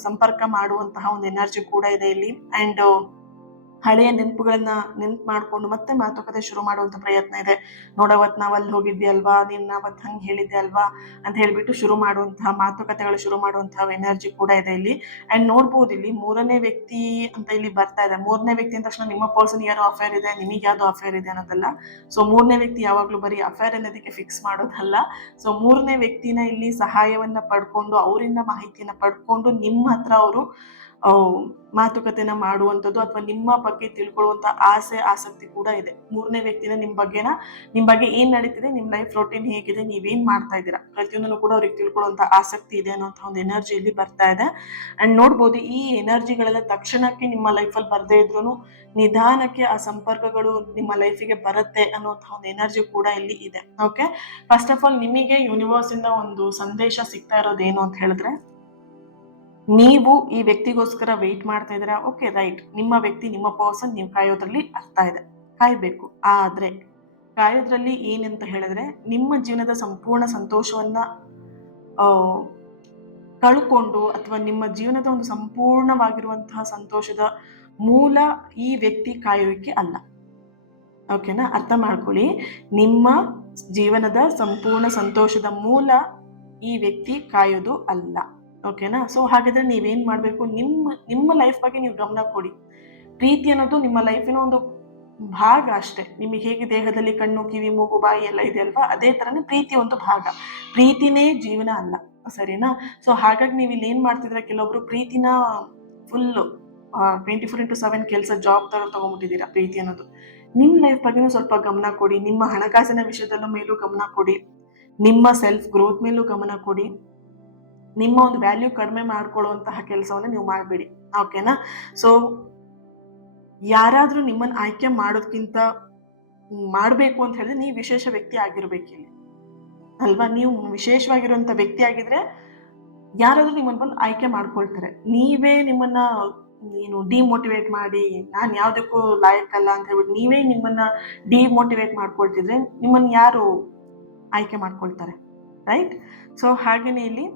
ಸಂಪರ್ಕ ಮಾಡುವಂತಹ ಒಂದು ಎನರ್ಜಿ ಕೂಡ ಇದೆ ಇಲ್ಲಿ. ಅಂಡ್ ಹಳೆಯ ನೆನಪುಗಳನ್ನ ನೆನ್ಪು ಮಾಡ್ಕೊಂಡು ಮತ್ತೆ ಮಾತುಕತೆ ಶುರು ಮಾಡುವಂತ ಪ್ರಯತ್ನ ಇದೆ. ನೋಡವತ್ ನಾವ್ ಅಲ್ಲಿ ಹೋಗಿದ್ವಿ ಅಲ್ವಾ, ನೀನ್ ನಾವತ್ ಹಂಗ್ ಹೇಳಿದ್ದೆ ಅಲ್ವಾ ಅಂತ ಹೇಳ್ಬಿಟ್ಟು ಮಾತುಕತೆಗಳು ಶುರು ಮಾಡುವಂತಹ ಎನರ್ಜಿ ಕೂಡ ಇದೆ ಇಲ್ಲಿ. ಅಂಡ್ ನೋಡ್ಬೋದು ಇಲ್ಲಿ 3ನೇ ವ್ಯಕ್ತಿ ಅಂತ ಇಲ್ಲಿ ಬರ್ತಾ ಇದೆ. 3ನೇ ವ್ಯಕ್ತಿ ಅಂದ ತಕ್ಷಣ ನಿಮ್ಮ ಪರ್ಸನ್ ಯಾರೋ ಅಫೇರ್ ಇದೆ, ನಿಮಗೆ ಯಾವ್ದೋ ಅಫೇರ್ ಇದೆ ಅನ್ನೋದಲ್ಲ. ಸೊ 3ನೇ ವ್ಯಕ್ತಿ ಯಾವಾಗ್ಲೂ ಬರೀ ಅಫೇರ್ ಅನ್ನೋದಕ್ಕೆ ಫಿಕ್ಸ್ ಮಾಡೋದಲ್ಲ. ಸೊ 3ನೇ ವ್ಯಕ್ತಿನ ಇಲ್ಲಿ ಸಹಾಯವನ್ನ ಪಡ್ಕೊಂಡು, ಅವರಿಂದ ಮಾಹಿತಿಯನ್ನ ಪಡ್ಕೊಂಡು ನಿಮ್ಮ ಹತ್ರ ಅವರು ಮಾತುಕತೆನ ಮಾಡುವಂಥದ್ದು ಅಥವಾ ನಿಮ್ಮ ಬಗ್ಗೆ ತಿಳ್ಕೊಳ್ಳುವಂಥ ಆಸೆ ಆಸಕ್ತಿ ಕೂಡ ಇದೆ. ಮೂರನೇ ವ್ಯಕ್ತಿನ ನಿಮ್ಮ ಬಗ್ಗೆ ಏನ್ ನಡೀತಿದೆ, ನಿಮ್ಮ ಲೈಫ್ ರೊಟೀನ್ ಹೇಗಿದೆ, ನೀವೇನ್ ಮಾಡ್ತಾ ಇದ್ದೀರಾ, ಪ್ರತಿಯೊಂದನ್ನು ಕೂಡ ಅವ್ರಿಗೆ ತಿಳ್ಕೊಳ್ಳುವಂಥ ಆಸಕ್ತಿ ಇದೆ ಅನ್ನೋಂಥ ಒಂದು ಎನರ್ಜಿ ಇಲ್ಲಿ ಬರ್ತಾ ಇದೆ. ಅಂಡ್ ನೋಡ್ಬೋದು ಈ ಎನರ್ಜಿಗಳೆಲ್ಲ ತಕ್ಷಣಕ್ಕೆ ನಿಮ್ಮ ಲೈಫಲ್ಲಿ ಬರದೇ ಇದ್ರು ನಿಧಾನಕ್ಕೆ ಆ ಸಂಪರ್ಕಗಳು ನಿಮ್ಮ ಲೈಫಿಗೆ ಬರುತ್ತೆ ಅನ್ನೋಂಥ ಒಂದು ಎನರ್ಜಿ ಕೂಡ ಇಲ್ಲಿ ಇದೆ. ಓಕೆ, ಫಸ್ಟ್ ಆಫ್ ಆಲ್ ನಿಮಗೆ ಯೂನಿವರ್ಸ್ ಇಂದ ಒಂದು ಸಂದೇಶ ಸಿಗ್ತಾ ಇರೋದೇನು ಅಂತ ಹೇಳಿದ್ರೆ, ನೀವು ಈ ವ್ಯಕ್ತಿಗೋಸ್ಕರ ವೆಯ್ಟ್ ಮಾಡ್ತಾ ಇದ್ದೀರಾ. ಓಕೆ, ರೈಟ್, ನಿಮ್ಮ ವ್ಯಕ್ತಿ, ನಿಮ್ಮ ಪರ್ಸನ್ ನೀವು ಕಾಯೋದ್ರಲ್ಲಿ ಅರ್ಥ ಇದೆ, ಕಾಯ್ಬೇಕು. ಆದ್ರೆ ಕಾಯೋದ್ರಲ್ಲಿ ಏನಂತ ಹೇಳಿದ್ರೆ, ನಿಮ್ಮ ಜೀವನದ ಸಂಪೂರ್ಣ ಸಂತೋಷವನ್ನ ಕಳ್ಕೊಂಡು ಅಥವಾ ನಿಮ್ಮ ಜೀವನದ ಒಂದು ಸಂಪೂರ್ಣವಾಗಿರುವಂತಹ ಸಂತೋಷದ ಮೂಲ ಈ ವ್ಯಕ್ತಿ ಕಾಯೋಕೆ ಅಲ್ಲ. ಓಕೆನಾ, ಅರ್ಥ ಮಾಡ್ಕೊಳ್ಳಿ. ನಿಮ್ಮ ಜೀವನದ ಸಂಪೂರ್ಣ ಸಂತೋಷದ ಮೂಲ ಈ ವ್ಯಕ್ತಿ ಕಾಯೋದು ಅಲ್ಲ. ಓಕೆನಾ, ಸೊ ಹಾಗಾದ್ರೆ ನೀವೇನ್ ಮಾಡ್ಬೇಕು, ನಿಮ್ಮ ಲೈಫ್ ಬಗ್ಗೆ ನೀವು ಗಮನ ಕೊಡಿ. ಪ್ರೀತಿ ಅನ್ನೋದು ನಿಮ್ಮ ಲೈಫಿನ ಒಂದು ಭಾಗ ಅಷ್ಟೇ. ನಿಮಗೆ ಹೇಗೆ ದೇಹದಲ್ಲಿ ಕಣ್ಣು, ಕಿವಿ, ಮೂಗು, ಬಾಯಿ ಎಲ್ಲ ಇದೆ ಅಲ್ವಾ, ಅದೇ ತರನೇ ಪ್ರೀತಿ ಒಂದು ಭಾಗ. ಪ್ರೀತಿನೇ ಜೀವನ ಅಲ್ಲ, ಸರಿನಾ? ಸೊ ಹಾಗಾಗಿ ನೀವು ಇಲ್ಲಿ ಏನ್ ಮಾಡ್ತಿದ್ರೆ, ಕೆಲವೊಬ್ರು ಪ್ರೀತಿನ ಫುಲ್ 24/7 ಕೆಲಸ, ಜಾಬ್ ತರ ತಗೊಂಡ್ಬಿಟ್ಟಿದ್ದೀರಾ. ಪ್ರೀತಿ ಅನ್ನೋದು ನಿಮ್ಮ ಲೈಫ್ ಬಗ್ಗೆನೂ ಸ್ವಲ್ಪ ಗಮನ ಕೊಡಿ. ನಿಮ್ಮ ಹಣಕಾಸಿನ ವಿಷಯದಲ್ಲೂ ಮೇಲೂ ಗಮನ ಕೊಡಿ. ನಿಮ್ಮ ಸೆಲ್ಫ್ ಗ್ರೋತ್ ಮೇಲೂ ಗಮನ ಕೊಡಿ. ನಿಮ್ಮ ಒಂದು ವ್ಯಾಲ್ಯೂ ಕಡಿಮೆ ಮಾಡ್ಕೊಳ್ಳುವಂತಹ ಕೆಲಸವನ್ನ ನೀವು ಮಾಡಬೇಡಿ. ಓಕೆನಾ? ಸೊ ಯಾರಾದ್ರೂ ನಿಮ್ಮನ್ನ ಆಯ್ಕೆ ಮಾಡೋದಕ್ಕಿಂತ ಮಾಡಬೇಕು ಅಂತ ಹೇಳಿದ್ರೆ ನೀವು ವಿಶೇಷ ವ್ಯಕ್ತಿ ಆಗಿರ್ಬೇಕಿಲ್ಲ ಅಲ್ವಾ? ನೀವು ವಿಶೇಷವಾಗಿರುವಂತ ವ್ಯಕ್ತಿ ಆಗಿದ್ರೆ ಯಾರಾದ್ರೂ ನಿಮ್ಮನ್ನ ಬಂದು ಆಯ್ಕೆ ಮಾಡ್ಕೊಳ್ತಾರೆ. ನೀವೇ ನಿಮ್ಮನ್ನ ಡಿಮೋಟಿವೇಟ್ ಮಾಡಿ, ನಾನು ಯಾವ್ದಕ್ಕೂ ಲಾಯಕ್ಕಲ್ಲ ಅಂತ ಹೇಳ್ಬಿಟ್ಟು ನೀವೇ ನಿಮ್ಮನ್ನ ಡಿಮೋಟಿವೇಟ್ ಮಾಡ್ಕೊಳ್ತಿದ್ರೆ ನಿಮ್ಮನ್ನ ಯಾರು ಆಯ್ಕೆ ಮಾಡ್ಕೊಳ್ತಾರೆ? ರೈಟ್? ಸೊ ಹಾಗೇನೆ ಇಲ್ಲಿ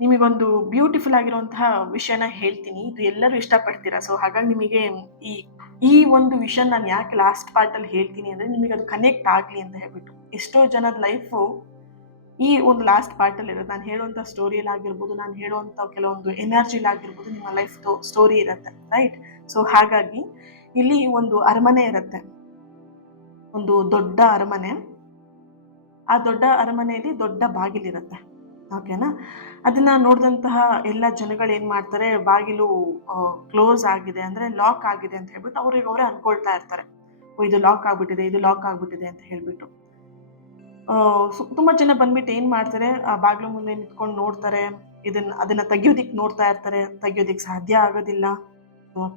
ನಿಮಗೊಂದು ಬ್ಯೂಟಿಫುಲ್ ಆಗಿರುವಂತಹ ವಿಷಯನ ಹೇಳ್ತೀನಿ. ಇದು ಎಲ್ಲರೂ ಇಷ್ಟಪಡ್ತೀರಾ. ಸೊ ಹಾಗಾಗಿ ನಿಮಗೆ ಈ ಒಂದು ವಿಷಯ ನಾನು ಯಾಕೆ ಲಾಸ್ಟ್ ಪಾರ್ಟ್ ಅಲ್ಲಿ ಹೇಳ್ತೀನಿ ಅಂದ್ರೆ, ನಿಮಗೆ ಅದು ಕನೆಕ್ಟ್ ಆಗ್ಲಿ ಅಂತ ಹೇಳ್ಬಿಟ್ಟು. ಎಷ್ಟೋ ಜನದ ಲೈಫು ಈ ಒಂದು ಲಾಸ್ಟ್ ಪಾರ್ಟ್ ಅಲ್ಲಿ ಇರುತ್ತೆ. ನಾನು ಹೇಳುವಂತ ಸ್ಟೋರಿಯಲ್ಲಿ ಆಗಿರ್ಬೋದು, ನಾನು ಹೇಳುವಂತ ಕೆಲವೊಂದು ಎನರ್ಜಿಲಿ ಆಗಿರ್ಬೋದು, ನಿಮ್ಮ ಲೈಫ್ ಸ್ಟೋರಿ ಇರುತ್ತೆ. ರೈಟ್? ಸೊ ಹಾಗಾಗಿ ಇಲ್ಲಿ ಒಂದು ಅರಮನೆ ಇರುತ್ತೆ, ಒಂದು ದೊಡ್ಡ ಅರಮನೆ. ಆ ದೊಡ್ಡ ಅರಮನೆಯಲ್ಲಿ ದೊಡ್ಡ ಬಾಗಿಲಿರುತ್ತೆ. ಓಕೆನಾ? ಅದನ್ನ ನೋಡಿದಂತಹ ಎಲ್ಲ ಜನಗಳು ಏನ್ ಮಾಡ್ತಾರೆ, ಬಾಗಿಲು ಕ್ಲೋಸ್ ಆಗಿದೆ ಅಂದ್ರೆ ಲಾಕ್ ಆಗಿದೆ ಅಂತ ಹೇಳ್ಬಿಟ್ಟು ಅವ್ರಿಗೆ ಅವರೇ ಅನ್ಕೊಳ್ತಾ ಇರ್ತಾರೆ, ಇದು ಲಾಕ್ ಆಗ್ಬಿಟ್ಟಿದೆ, ಇದು ಲಾಕ್ ಆಗ್ಬಿಟ್ಟಿದೆ ಅಂತ ಹೇಳ್ಬಿಟ್ಟು. ತುಂಬಾ ಜನ ಬಂದ್ಬಿಟ್ಟು ಏನ್ ಮಾಡ್ತಾರೆ, ಆ ಬಾಗಿಲು ಮುಂದೆ ನಿಂತ್ಕೊಂಡು ನೋಡ್ತಾರೆ, ಅದನ್ನ ತೆಗಿಯೋದಿಕ್ ನೋಡ್ತಾ ಇರ್ತಾರೆ. ತೆಗಿಯೋದಿಕ್ ಸಾಧ್ಯ ಆಗೋದಿಲ್ಲ.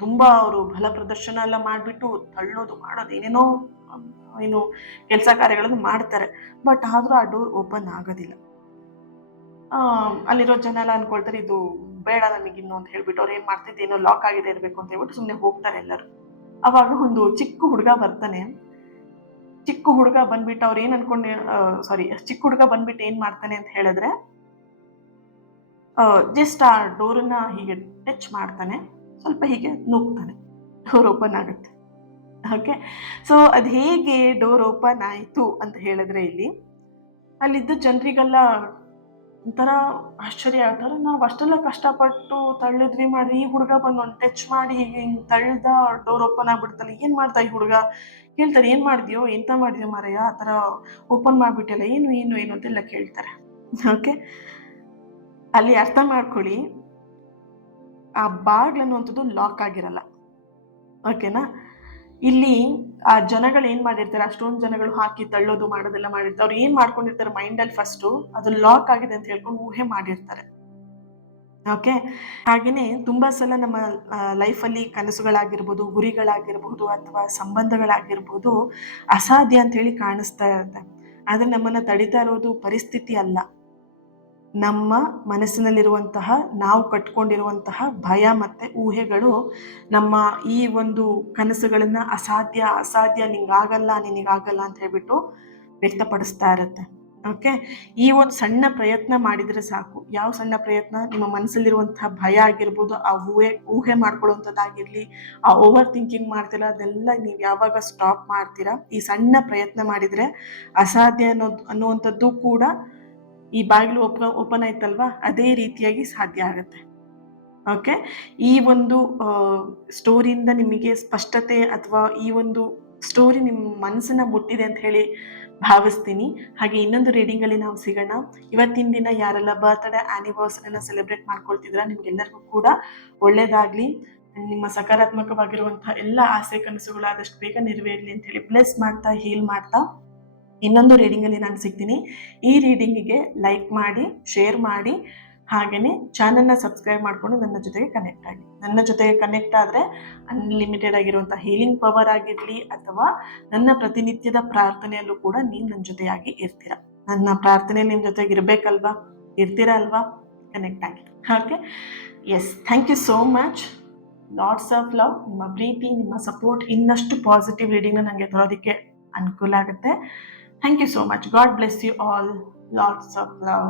ತುಂಬಾ ಅವರು ಬಲ ಪ್ರದರ್ಶನ ಎಲ್ಲ ಮಾಡ್ಬಿಟ್ಟು ತಳ್ಳೋದು ಮಾಡೋದು ಏನೇನೋ ಕೆಲಸ ಕಾರ್ಯಗಳನ್ನು ಮಾಡ್ತಾರೆ. ಬಟ್ ಆದ್ರೂ ಆ ಡೋರ್ ಓಪನ್ ಆಗೋದಿಲ್ಲ. ಅಲ್ಲಿರೋ ಜನ ಎಲ್ಲ ಅನ್ಕೊಳ್ತಾರೆ, ಇದು ಬೇಡ ನಮಗಿನ್ನು ಅಂತ ಹೇಳ್ಬಿಟ್ಟು ಅವ್ರು ಏನ್ ಮಾಡ್ತಿದ್ದು, ಏನೋ ಲಾಕ್ ಆಗಿದೆ ಇರ್ಬೇಕು ಅಂತ ಹೇಳ್ಬಿಟ್ಟು ಸುಮ್ಮನೆ ಹೋಗ್ತಾರೆ ಎಲ್ಲರೂ. ಅವಾಗ ಒಂದು ಚಿಕ್ಕ ಹುಡುಗ ಬರ್ತಾನೆ. ಚಿಕ್ಕ ಹುಡುಗ ಬಂದ್ಬಿಟ್ಟು ಅವ್ರು ಏನ್ ಅನ್ಕೊಂಡೆ ಚಿಕ್ಕ ಹುಡುಗ ಬಂದ್ಬಿಟ್ಟು ಏನ್ ಮಾಡ್ತಾನೆ ಅಂತ ಹೇಳಿದ್ರೆ, ಜಸ್ಟ್ ಆ ಡೋರನ್ನ ಹೀಗೆ ಟಚ್ ಮಾಡ್ತಾನೆ, ಸ್ವಲ್ಪ ಹೀಗೆ ನೂಗ್ತಾನೆ, ಡೋರ್ ಓಪನ್ ಆಗುತ್ತೆ. ಓಕೆ, ಸೊ ಅದ್ ಹೇಗೆ ಡೋರ್ ಓಪನ್ ಆಯ್ತು ಅಂತ ಹೇಳಿದ್ರೆ, ಇಲ್ಲಿ ಅಲ್ಲಿದ್ದ ಜನರಿಗೆಲ್ಲ ಒಂಥರ ಆಶ್ಚರ್ಯ ಆಗ್ತಾರೆ. ನಾವು ಅಷ್ಟೆಲ್ಲ ಕಷ್ಟಪಟ್ಟು ತಳ್ಳಿದ್ವಿ ಮಾಡಿ, ಈ ಹುಡುಗ ಬಂದು ಒಂದು ಟಚ್ ಮಾಡಿ ಹೀಗೆ ಹಿಂಗ್ ತಳ್ದ, ಡೋರ್ ಓಪನ್ ಆಗ್ಬಿಡ್ತಲ್ಲ, ಏನ್ ಮಾಡ್ತಾ ಈ ಹುಡುಗ? ಕೇಳ್ತಾರೆ, ಏನ್ ಮಾಡಿದ್ಯೋ, ಎಂತ ಮಾಡಿದ್ಯೋ ಮಾರಯ್ಯ, ಆ ಥರ ಓಪನ್ ಮಾಡ್ಬಿಟ್ಟಲ್ಲ, ಏನು ಏನು ಏನು ಅಂತೆಲ್ಲ ಕೇಳ್ತಾರೆ. ಓಕೆ, ಅಲ್ಲಿ ಅರ್ಥ ಮಾಡ್ಕೊಳ್ಳಿ, ಆ ಬಾಗ್ಲು ಅನ್ನುವಂಥದ್ದು ಲಾಕ್ ಆಗಿರಲ್ಲ. ಓಕೆನಾ? ಇಲ್ಲಿ ಆ ಜನಗಳು ಏನ್ ಮಾಡಿರ್ತಾರೆ, ಅಷ್ಟೊಂದು ಜನಗಳು ಹಾಕಿ ತಳ್ಳೋದು ಮಾಡೋದೆಲ್ಲ ಮಾಡಿರ್ತಾರೆ. ಅವ್ರು ಏನ್ ಮಾಡ್ಕೊಂಡಿರ್ತಾರೆ ಮೈಂಡಲ್ಲಿ, ಫಸ್ಟ್ ಅದು ಲಾಕ್ ಆಗಿದೆ ಅಂತ ಹೇಳ್ಕೊಂಡು ಊಹೆ ಮಾಡಿರ್ತಾರೆ. ಓಕೆ, ಹಾಗೇನೆ ತುಂಬಾ ಸಲ ನಮ್ಮ ಲೈಫಲ್ಲಿ ಕನಸುಗಳಾಗಿರ್ಬೋದು, ಗುರಿಗಳಾಗಿರ್ಬೋದು, ಅಥವಾ ಸಂಬಂಧಗಳಾಗಿರ್ಬೋದು ಅಸಾಧ್ಯ ಅಂತ ಹೇಳಿ ಕಾಣಿಸ್ತಾ ಇರುತ್ತೆ. ಆದ್ರೆ ನಮ್ಮನ್ನ ತಡಿತಾ ಇರೋದು ಪರಿಸ್ಥಿತಿ ಅಲ್ಲ, ನಮ್ಮ ಮನಸ್ಸಿನಲ್ಲಿರುವಂತಹ, ನಾವು ಕಟ್ಕೊಂಡಿರುವಂತಹ ಭಯ ಮತ್ತೆ ಊಹೆಗಳು ನಮ್ಮ ಈ ಒಂದು ಕನಸುಗಳನ್ನ ಅಸಾಧ್ಯ, ನಿನಗಾಗಲ್ಲ ಅಂತ ಹೇಳ್ಬಿಟ್ಟು ವ್ಯಕ್ತಪಡಿಸ್ತಾ ಇರುತ್ತೆ. ಓಕೆ, ಈ ಒಂದು ಸಣ್ಣ ಪ್ರಯತ್ನ ಮಾಡಿದ್ರೆ ಸಾಕು. ಯಾವ ಸಣ್ಣ ಪ್ರಯತ್ನ? ನಿಮ್ಮ ಮನಸ್ಸಲ್ಲಿರುವಂತಹ ಭಯ ಆಗಿರ್ಬೋದು, ಆ ಊಹೆ ಮಾಡ್ಕೊಳ್ಳುವಂಥದ್ದಾಗಿರ್ಲಿ, ಆ ಓವರ್ ಥಿಂಕಿಂಗ್ ಮಾಡ್ತೀರಾ, ಅದೆಲ್ಲ ನೀವು ಯಾವಾಗ ಸ್ಟಾಪ್ ಮಾಡ್ತೀರಾ, ಈ ಸಣ್ಣ ಪ್ರಯತ್ನ ಮಾಡಿದ್ರೆ ಅಸಾಧ್ಯ ಅನ್ನುವಂಥದ್ದು ಕೂಡ ಈ ಬಾಗಿಲು ಓಪನ್ ಆಯ್ತಲ್ವಾ, ಅದೇ ರೀತಿಯಾಗಿ ಸಾಧ್ಯ ಆಗುತ್ತೆ. ಓಕೆ, ಈ ಒಂದು ಸ್ಟೋರಿಯಿಂದ ನಿಮಗೆ ಸ್ಪಷ್ಟತೆ ಅಥವಾ ಈ ಒಂದು ಸ್ಟೋರಿ ನಿಮ್ಮ ಮನಸ್ಸನ್ನ ಮುಟ್ಟಿದೆ ಅಂತ ಹೇಳಿ ಭಾವಿಸ್ತೀನಿ. ಹಾಗೆ ಇನ್ನೊಂದು ರೀಡಿಂಗಲ್ಲಿ ನಾವು ಸಿಗೋಣ. ಇವತ್ತಿನ ದಿನ ಯಾರೆಲ್ಲ ಬರ್ತ್ಡೇ ಆ್ಯನಿವರ್ಸರಿನ ಸೆಲೆಬ್ರೇಟ್ ಮಾಡ್ಕೊಳ್ತಿದ್ರ ನಿಮ್ಗೆಲ್ಲರಿಗೂ ಕೂಡ ಒಳ್ಳೇದಾಗಲಿ. ನಿಮ್ಮ ಸಕಾರಾತ್ಮಕವಾಗಿರುವಂತಹ ಎಲ್ಲ ಆಸೆ ಕನಸುಗಳು ಆದಷ್ಟು ಬೇಗ ನೆರವೇರಲಿ ಅಂತ ಹೇಳಿ ಬ್ಲೆಸ್ ಮಾಡ್ತಾ ಹೀಲ್ ಮಾಡ್ತಾ ಇನ್ನೊಂದು ರೀಡಿಂಗಲ್ಲಿ ನಾನು ಸಿಗ್ತೀನಿ. ಈ ರೀಡಿಂಗಿಗೆ ಲೈಕ್ ಮಾಡಿ, ಶೇರ್ ಮಾಡಿ, ಹಾಗೆಯೇ ಚಾನಲ್ನ ಸಬ್ಸ್ಕ್ರೈಬ್ ಮಾಡಿಕೊಂಡು ನನ್ನ ಜೊತೆಗೆ ಕನೆಕ್ಟ್ ಆಗಿ. ನನ್ನ ಜೊತೆಗೆ ಕನೆಕ್ಟ್ ಆದರೆ ಅನ್ಲಿಮಿಟೆಡ್ ಆಗಿರುವಂಥ ಹೀಲಿಂಗ್ ಪವರ್ ಆಗಿರಲಿ ಅಥವಾ ನನ್ನ ಪ್ರತಿನಿತ್ಯದ ಪ್ರಾರ್ಥನೆಯಲ್ಲೂ ಕೂಡ ನೀವು ನನ್ನ ಜೊತೆಯಾಗಿ ಇರ್ತೀರ. ನನ್ನ ಪ್ರಾರ್ಥನೆಯಲ್ಲಿ ನಿಮ್ಮ ಜೊತೆಗೆ ಇರಬೇಕಲ್ವಾ, ಇರ್ತೀರಾ ಅಲ್ವಾ? ಕನೆಕ್ಟ್ ಆಗಿ. Okay, yes, thank you so much. Lots of love. ನಿಮ್ಮ ಪ್ರೀತಿ, ನಿಮ್ಮ ಸಪೋರ್ಟ್ ಇನ್ನಷ್ಟು ಪಾಸಿಟಿವ್ ರೀಡಿಂಗ್ನ ನನಗೆ ತರೋದಕ್ಕೆ ಅನುಕೂಲ ಆಗುತ್ತೆ. Thank you so much. God bless you all. Lots of love.